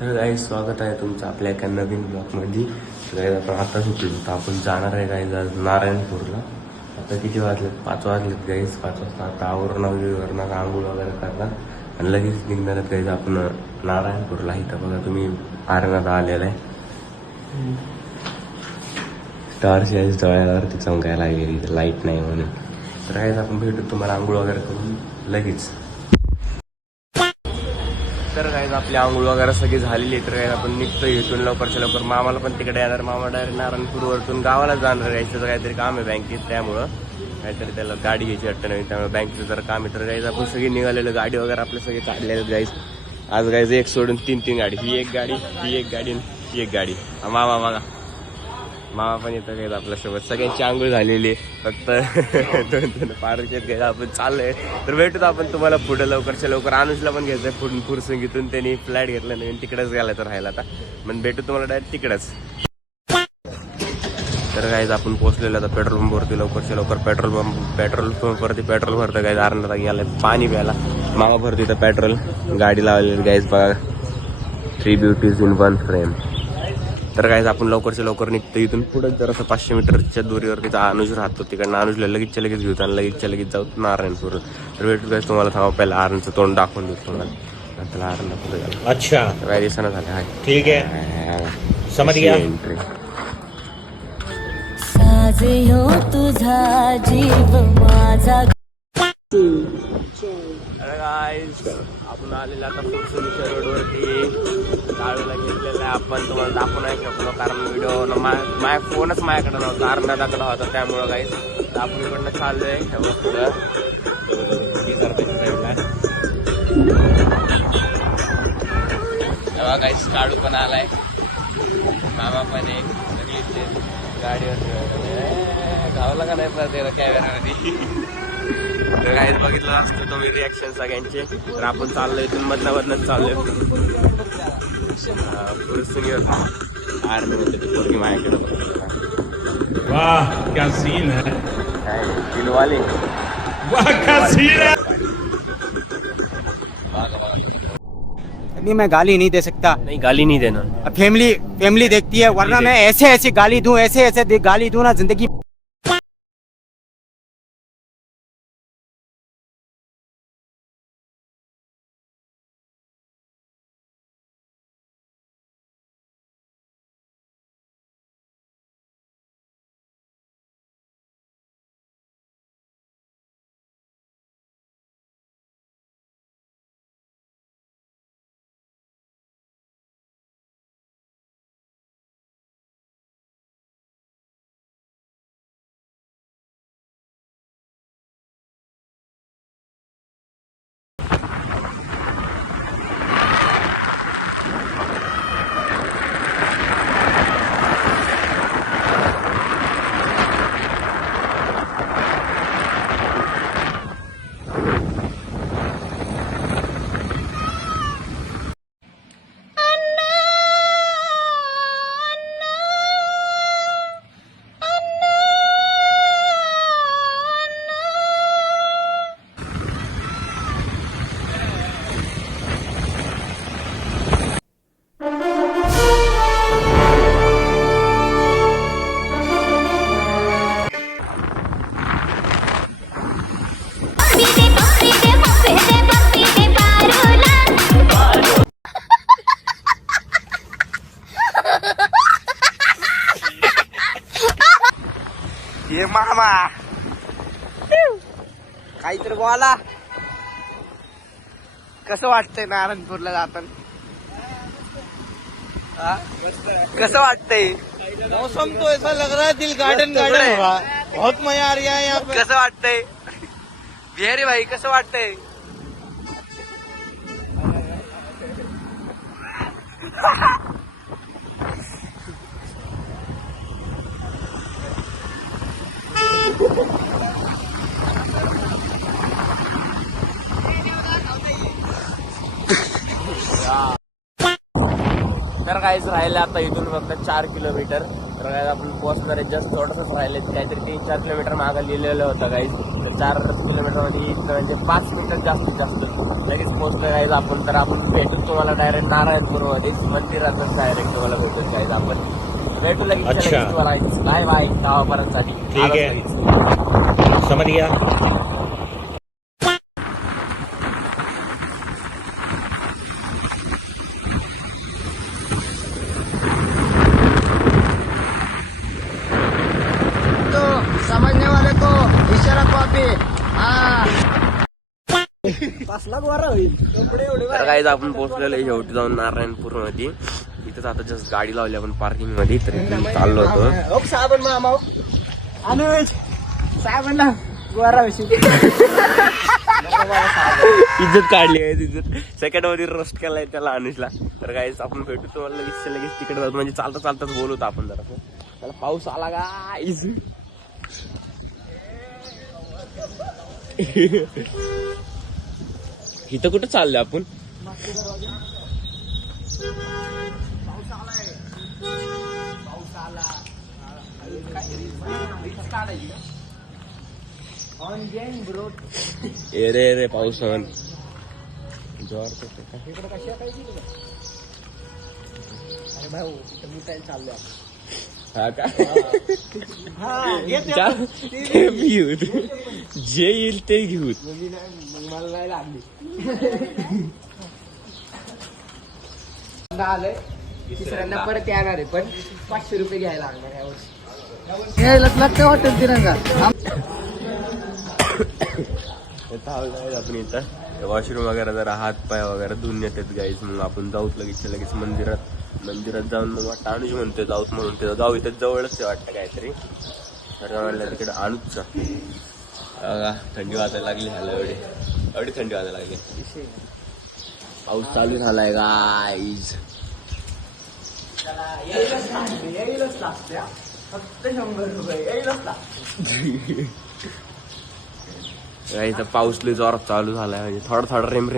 तर काही स्वागत आहे तुमचं आपल्या एका नवीन ब्लॉगमध्ये. काही आपण आता सुटलो तर आपण जाणार आहे काही आज नारायणपूरला. आता किती वाजलेत? 5 वाजलेत गाईस. 5 वाजता आता आवरणं आंघोळ वगैरे करणार आणि लगेच निघणार आहेत गाईज आपण नारायणपूरला. इथं बघा तुम्ही आरणात आलेला आहे. स्टारची आईस डोळ्यावरती चमकायला गेली, लाईट नाही म्हणून. तर काहीच आपण भेटू तुम्हाला आंघोळ वगैरे करून लगेच. तर काय आपली आंघोळ वगैरे सगळी झालेली आहे. तर काय आपण निघतो इथून लवकरच्या लवकर. मामाला पण तिकडे येणार. मामा डायरेक्ट नारायणपूरवरतून गावाला जाणार आहे. त्याचं काहीतरी काम आहे बँकेत, त्यामुळं काहीतरी त्याला गाडी घ्यायची वाटतं नाही, त्यामुळे बँकेचं जर काम आहे. तर गाईज आपण सगळी निघालेलं, गाडी वगैरे आपले सगळे काढलेले आहेत गाईज. आज गाईज एक सोडून तीन गाडी, ही एक गाडी, ही एक गाडी, ही एक गाडी. मामा बघा, मामा पण येतं काही आपल्यासोबत. सगळ्यांची आंघोळ झालेली आहे, फक्त दोन पार्केत घ्यायला आपण चाललोय. तर भेटूत आपण तुम्हाला पुढे लवकरच्या लवकर. अनुजला पण घ्यायचंय पुढून फुरसंगीतून, त्यांनी फ्लॅट घेतला नवीन, तिकडेच गेला तर राहायला आता. मग भेटू तुम्हाला डायरेक्ट तिकडेच. तर काहीच आपण पोहोचलेलं आता पेट्रोल पंपवरती. लवकरच्या लवकर पेट्रोल पंपवरती पेट्रोल भरतं गाईज. आरणाला गेलं पाणी प्यायला. मामा भरतो इथं पेट्रोल. गाडी लावलेली गाईज बघा, 3 ब्युटीज इन 1 फ्रेम. तर काहीच आपण लवकरच्या लवकर निघतो इथून. पुढे जर असं 500 मीटरच्या दूरीवर तिथं अनुज राहतो. तिकडनं अनुजला लगेचच्या लगेच घेऊ आणि लगेचच्या लगेच जाऊ नारायणपूर. तर भेटू काय तुम्हाला थांबा, पहिला आरणचं तोंड दाखवून देतो तुम्हाला. नंतर आरणला पुढे गेला. अच्छा काही दिवसानं झालं. हाय ठीक आहे, समज गया. एंट्री साजयो तुझा जीव माझा. गाईज आपण आलेला आता फुरसुलीच्या रोडवरती. गाडीला घेतलेला आहे आपण, तुम्हाला दाखवू नाही शकलो कारण व्हिडिओ माझ्या फोनच माझ्याकडे नव्हता, अर्ध्याकडे होता. त्यामुळं गाईज आपण इकडनं चाललोय पुढं. तेव्हा गाईज काढू पण आलाय, मामा पण एक गाडीवर गावला का नाही पाहिजे कॅमेरामध्ये. तर काहीच बघितलं असतं तुम्ही रिॲक्शन सगळ्यांचे. तर आपण चाललोय इथून मधनच चाललोय आर्मी माझ्याकडे. वाह क्या सीन है, काय दिलवाले, वाह क्या सीन है. अभी मैं गाली नहीं दे सकता, नहीं गाली नहीं देना. फैमिली देखती है, वरना मैं ऐसे गाली दूं, ऐसे गाली दूं ना जिंदगी. ये मामा काहीतरी बोला, कसं वाटतंय नारायणपूरला जाताना? कसं वाटतंय? मौसम तो ऐसा लग रहा है दिल गार्डन हो रहा है, बहुत मजा आ रहा है यहाँ पे. कसं वाटतंय बिहारी भाई, कसं वाटतंय? तर काहीच राहिले आता इथून फक्त 4 किलोमीटर. तर काय आपण पोहोचणार आहे, जस्ट थोडंसंच राहिले, काहीतरी 3-4 किलोमीटर मागं लिहिलेलं होतं गाईज. तर 4 किलोमीटरमध्ये म्हणजे 5 मिनिटात जास्तीत जास्त लगेच पोहोचलं गाईज आपण. तर आपण भेटू तुम्हाला डायरेक्ट नारायणपूरमध्ये मंदिरातच डायरेक्ट तुम्हाला भेटून गाईज आपण. भेटू लगेच अच्छा. तुम्हाला. बाय बाय गावापर्यंतसाठी. ठीक आहे. समझ गया. तो समझने वाले को इशारा कॉपी. तर काहीच आपण पोहोचलेलो आहे शेवटी जाऊन नारायणपूर मध्ये. इथंच आता जस्ट गाडी लावली आपण पार्किंग मध्ये. तर इथून चाललो होतो. साबण मामा अनुज साबणला गोरा इज्जत काढली आहे इज्जत. सेकंड मध्ये रोस्ट केलाय त्याला अनुजला. तर काहीच आपण भेटू तुम्हाला लगेच तिकडे जाऊ. म्हणजे चालता चालताच बोलवतो आपण जरा. त्याला पाऊस आला गाईज. इथं कुठं चाललोय आपण? ए रे पाऊस ऑन जोर. हा का? ते घेऊ जे येईल ते घेऊ. मला नाही लागली. आलंय तिसऱ्यांदा परत येणार आहे, पण 500 रुपये घ्यायला लागणार यावर्षी. लागते हॉटेल तिरंगा. आपण इथं वॉशरूम वगैरे जरा हात पाय वगैरे धुवून येतात गाईज. मग आपण जाऊच लगेच मंदिरात जाऊन मग वाटतं अनुज म्हणतोय जाऊच म्हणून. ते गाव इथं जवळच आहे वाटतं काहीतरी. तर म्हणलं तिकडे अनुजचा बघा थंडी वाजायला लागली. ह्याला एवढी थंडी वाजायला लागली. पाऊस चालू झालाय गाईज. यायलाच लागते फक्त 100 रुपये यायलाच लागते. इथं पाऊस लय जोरात चालू झालाय. म्हणजे थोडा रिम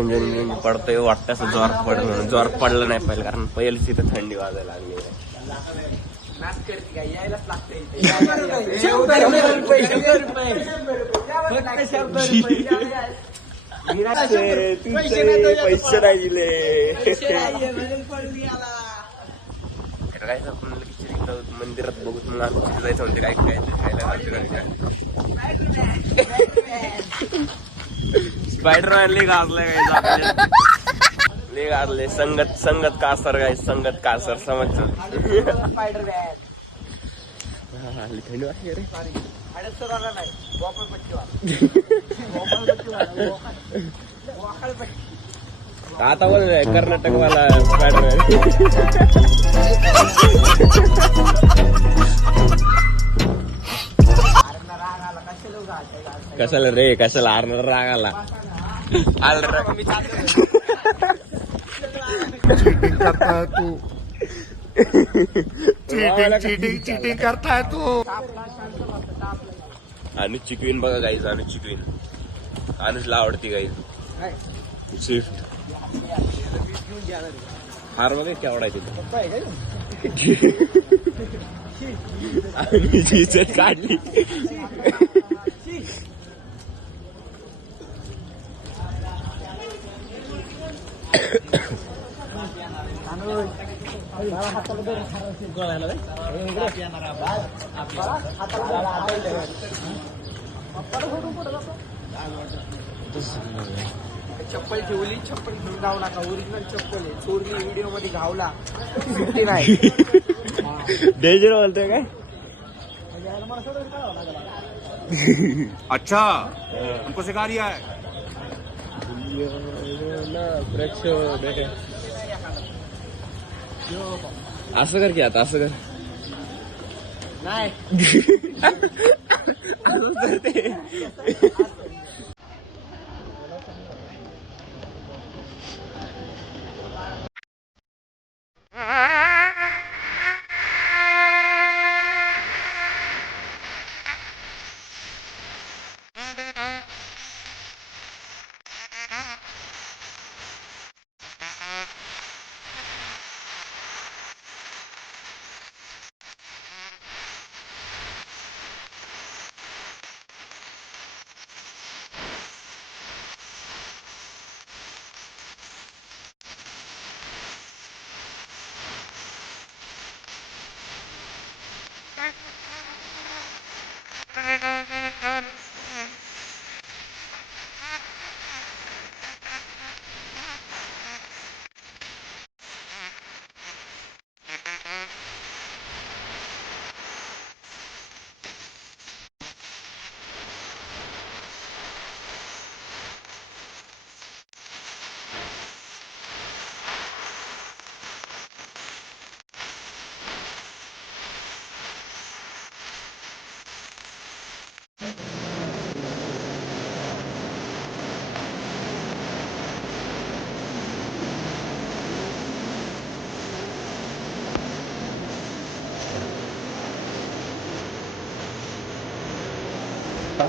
पडतोय. वाटतं असं जोरात पडत म्हणून. जोरात पडलं नाही पाहिजे कारण पहिलेच इथं थंडी वाजायला लागली. यायलाच लागते. पैसे नाही दिले. काय आपण मंदिरात बघू. मग तिथे जायचं म्हणते काय स्पायडरमॅन लय गाजलाय काय. लय गाजले. संगत कासर काय संगत कासर समजतं. थंडी वाटते रे. आता बोल कर्नाटक वाला स्पायडरमॅन. कशाला रे कशाला आरणार राग आला. चीटिंग करता है तू. चीटिंग करता है तू. अनुजची क्वीन बघा गाईज. अनुजची क्वीन अनुजला आवडती गाईज. स्विफ्ट हार बघा केवढा आहे तिथे. अनुजची इज्जत काढली. चप्पल ठेवली. चप्पल घेऊन जाऊ नका. ओरिजिनल चप्पल आहे. चोरली व्हिडिओ मध्ये घावला सुट्टी नाही. डेंजर बोलतोय काय. अच्छा हमको सिखा रिया है. असं कर की आता असं कर. नाही का?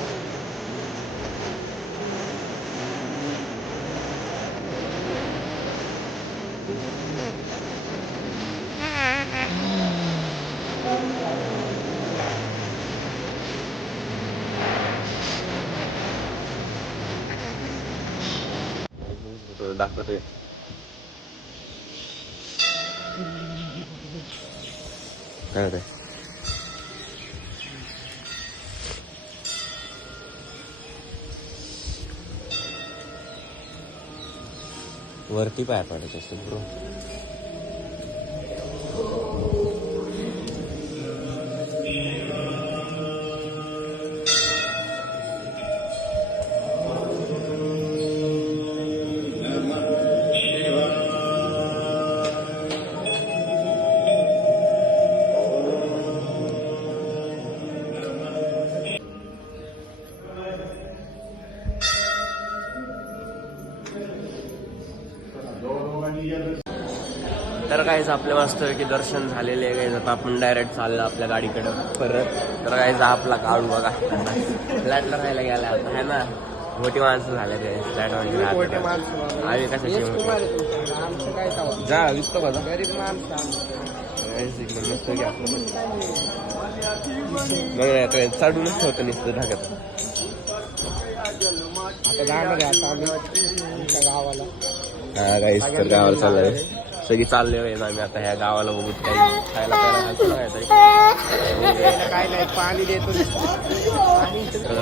दाखवतोय काय होतंय? वरती पाय पडायचं असतं ब्रो. तर काहीच आपल्या वास्तविक दर्शन झालेले आहे. काही आता आपण डायरेक्ट चाललो आपल्या गाडीकडे परत. तर काहीच आपला काढू बघा फ्लॅटला राहायला गेला आता आहे ना. मोठी माणसं झाले ते फ्लॅटमध्ये आम्ही कशाची आमचं काय चावं जा विकतो का गरीब माणसं नसतं की आपलं बघ चढूनच ठेवतं नुसतं ढाकत. आता जाणार आहे आता आम्ही आमच्या गावाला. हा काहीच तर गावाला चाललंय. सगळी चालले आम्ही आता ह्या गावाला बघू काही खायला काहीतरी काय नाही पाणी देतो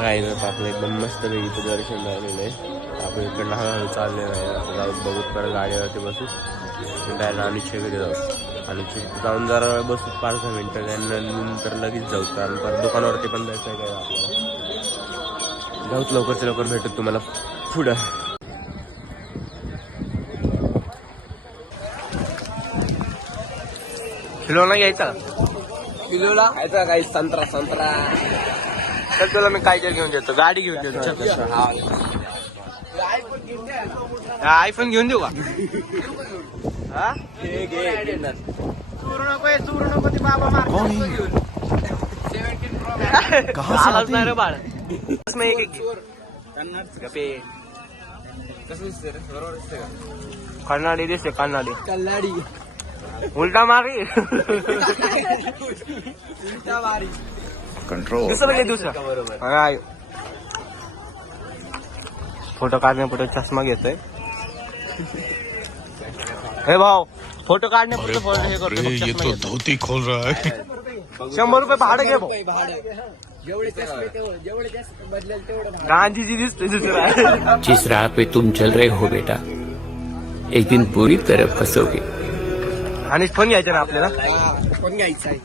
काही आपलं एकदम मस्त इथं दर्शन झालेलं आहे. आपण इकडनं हळूहळू चालले नाही आता जाऊ बघू परत गाडीवरती बसू डायरेक्ट अनुच्छे घरी जाऊ. अनुच्छे जाऊन जरा वेळ बसू 5-10 मिनिटं नंतर लगेच जाऊ कारण परत दुकानावरती पण जायचं आहे काय आपल्याला. जाऊच लवकरच्या लवकर भेटत तुम्हाला पुढं. किलोला घ्यायचा किलोला खायचा काही संत्रा तर तुला मी काय घेऊन देतो गाडी घेऊन देतो. आयफोन घेऊन देऊ का? हा चूर नको ते बाबा नाही रे बाळ नाही कन्नाडी दिसते कन्नाडी कल्लाडी उलटा मारी कंट्रोल. दुसरं काही दुसरं बरोबर. फोटो काढण्यापुढे चष्मा घेतोय. हे भाऊ फोटो काढण्यापुढे हे करतो ये तो धोती खोल रहा है. 100 रुपये भाडं घे भाऊ. जेवढे जास्त बदलेल तेवढं गांधीजी दिसते दुसरा. जिस राह पे तुम चल रहे हो बेटा एक दिन पूरी तरह फंसोगे. आणि फोन घ्यायचा ना आपल्याला. पण घ्यायचं आहे.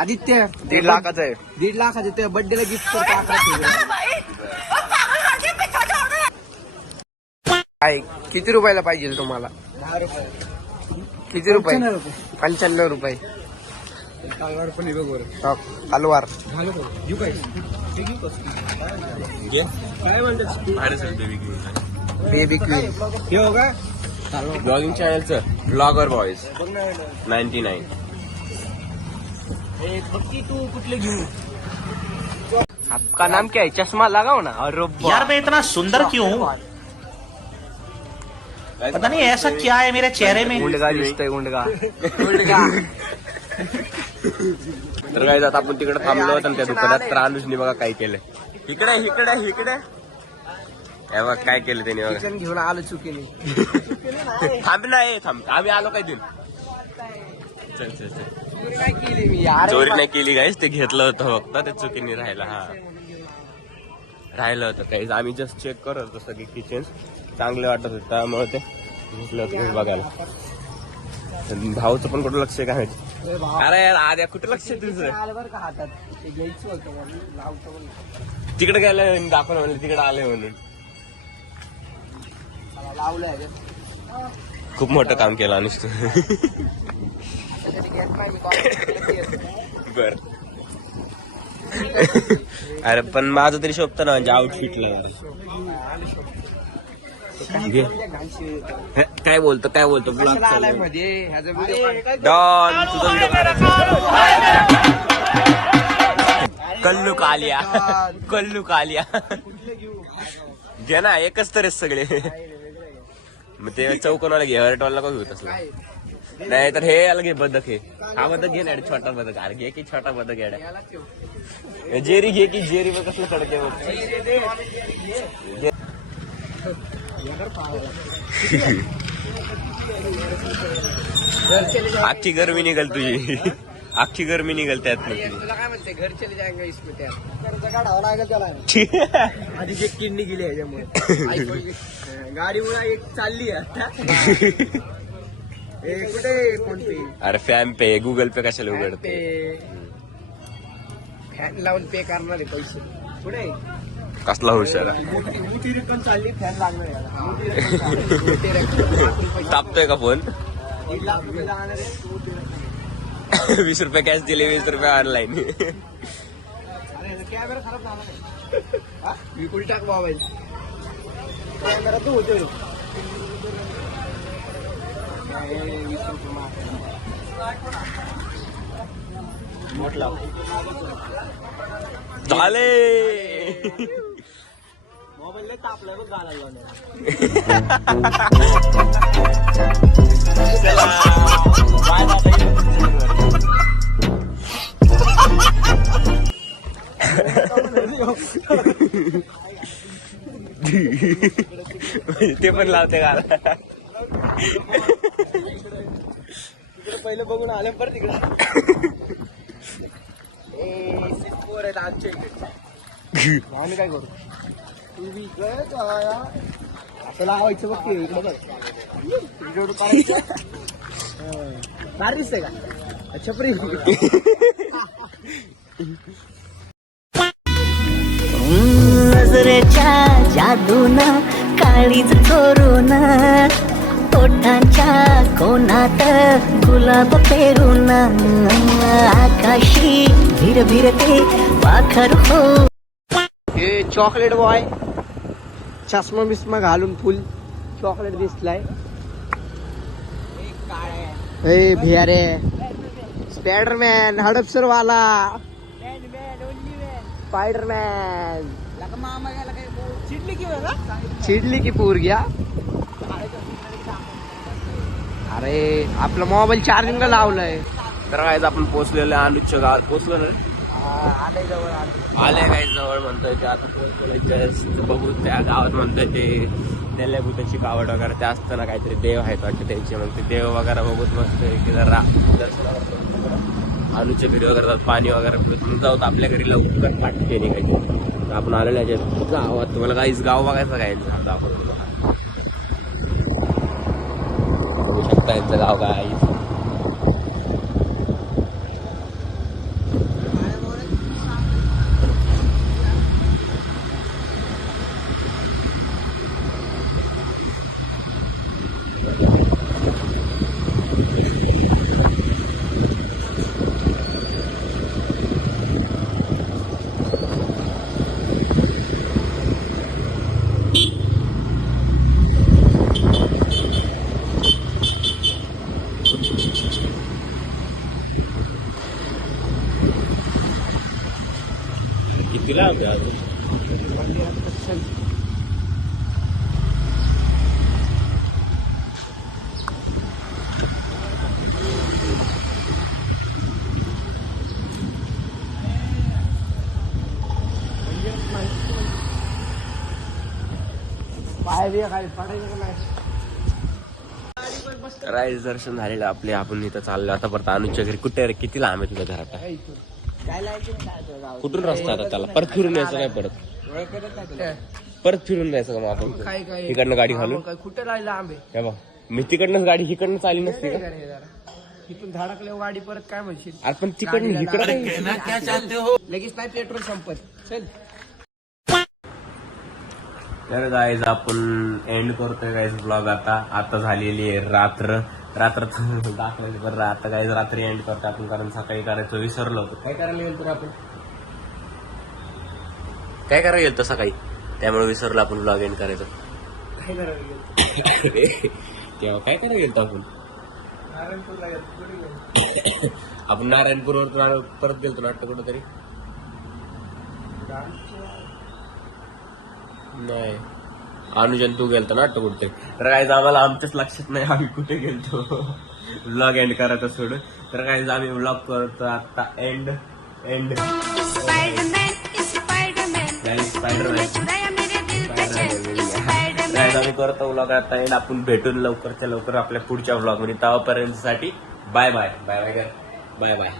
आदित्य 1.5 लाखाचा आहे. 1.5 लाखाचे ते बर्थडेला गिफ्ट करतो. काय किती रुपयाला पाहिजे तुम्हाला? 10 रुपये. किती रुपये? 95 रुपये. कालवार पण बरोबर अलवार काय म्हणतात बेबी क्वीन हे हो का ब्लॉगिंग चॅनलचं ब्लॉगर बॉयज 99. तू कुठले घेऊ? आपका नाम क्या है? चश्मा लगाओ ना. और यार मैं इतना सुंदर क्यों हूँ? पता नहीं ऐसा क्या है मेरे चेहरे में. गुंडगा दिसतोय गुंडगा. तर काय जात आपण तिकडे थांबलो होतो त्या दुकानात. तर अनुजनी बघा काय केलंय. इकडे हे बघ काय केलं त्याने बघा. किचन घेऊन आलो चुकीने. थांब नाही थांब आम्ही आलो काय देऊन. चल काय केली मी यार? चोरी नाही केली गाईस. ते घेतलं होतं फक्त ते चुकीने राहिलं. हा राहिलं होतं काही. आम्ही जस्ट चेक करत होतो सगळे किचन चांगले वाटत होते त्यामुळे ते घेतलं होतं बघायला. भाऊचं पण कुठं लक्ष आहे काय माहिती. अरे यार आद्या कुठं लक्ष आहे तुझं? आलं बरं का हातात ते घ्यायचं होतं म्हणून लावतो म्हणून. तिकडे गेलं दाखवलं म्हणलं तिकडे आलंय म्हणून. मला लावलंय खूप मोठं काम केलं आणि त्यासाठी घेत नाही मी कॉलेज. बर. अरे पण माझं तरी शोभतं ना म्हणजे आउटफिटला. काय बोलतो ब्लॉग आलाय मध्ये ह्याचा व्हिडिओ डॉन तुझा व्हिडिओ कल्लू कालिया कल्लू कालिया घे ना एकच तर आहेत सगळे मग ते चौकोनाला घे हरटवाला का घेऊ तसला नाही तर हे याला घे बदक हे हा बदक घे ना छोटा बदक अरे घे की छोटा बदक येड्या जेरी घे की जेरी मग कसलं कडके बघ आखी गरमी निघल तुझी आखी गरमी निघल त्यात तुला काय म्हणते घर चले जाएंगे इसमें त्या काढावं लागेल त्याला आधी एक किडनी गेली ह्याच्यामुळे गाडी मुळे एक चालली आता कुठे फोन पे अरे फॅन पे गुगल पे कशाला उघडते फॅन लावून पे करणार आहे पैसे पुढे कसला हुशार मोठी रक्कम चालली फॅन लागणार याला. मोठी रक्कम तापतोय का फोन 1 लाख रुपये लागणार आहे. 20 रुपये कॅश दिले 20 रुपये ऑनलाईन कॅमेरा खराब झाला विकुल टाक मोबाईल कॅमेरा तो होतोय झाले मोबाईल तापलाय बघ गाला ते पण लावते गाला पहिलं बघून आले परत तिकडे आहेत आमच्या इकडे आम्ही काय करू तू बी इकडे असं लावायचं बघ इकडे बघ भारी दिसतंय का छपरी नजरेच्या जादून काळीज चोरून ओठांच्या कोणात गुलाब पेरून आकाशी भिर भिरते पाखर हो हे चॉकलेट बॉय चष्मा बिस्मा घालून फुल चॉकलेट दिसलाय हे भियारे स्पायडरमॅन हडपसर वाला स्पायडरमॅन चिडली की पूर घ्या अरे आपला मोबाईल चार्जिंगला लावलाय तर काय आपण पोहोचलेलो आहे अनुजच्या गावात पोहोचलो ना आले काय जवळ म्हणतोय ते आता बघू त्या गावात म्हणतोय ते त्याला भूताची कावड वगैरे ते असतं ना काहीतरी देव आहेत वाटतं त्यांचे मग ते देव वगैरे बघूत मस्त की जरा अनुजच्या घरी वगैरे जात पाणी वगैरे पिऊन जाऊ आपल्या घरी लवकर पाठते नाही काहीतरी आपण आलेलो याच्यात गावात तुम्हाला काहीच गाव बघायचं काय गाव बघू शकता यांचं गाव काय कितीला होते अजून पाय बी खाली पडायचं नाही राईस दर्शन झालेलं आपले आपण इथं चाललो आता परत अनुजच्या घरी कुठे रे किती लांब आहे तुझ्या घरात काय लायचं कुठून रस्ता आता त्याला परत फिरून यायचं काय परत फिरून जायचं का मग आपण काय इकडनं गाडी घालून कुठे राहिलं आंबे हे बघ मी तिकडनंच गाडी इकडनं चालली नसते का इथून धडकल्यावर गाडी परत काय म्हणशील अरे पण तिकडनं इकडे लगेच नाही पेट्रोल संपत चल तर गाईज आपण एंड करतोय गाईज ब्लॉग आता झालेली आहे रात्र दाखवायचं बरं आता गाईज रात्री एंड करतो आपण कारण सकाळी करायचं विसरलो होतो काय करायला गेलो तर आपण काय करायला गेलो सकाळी त्यामुळे विसरलो आपण ब्लॉग एंड करायचं तेव्हा काय करायला गेलो आपण आपण नारायणपूरवर परत गेलतो नाटक कुठं तरी नाही अनुजन तू गेलतो ना वाटतं कुठे तर काय आम्हाला आमच्याच लक्षात नाही आम्ही कुठे गेलतो व्लॉग एंड करायचा सोडून तर काय आम्ही व्लॉग करतो आता एंड आम्ही करतो व्लॉग आता एंड आपण भेटून लवकरच्या लवकर आपल्या पुढच्या व्लॉग मध्ये तेव्हापर्यंत साठी bye bye bye bye bye bye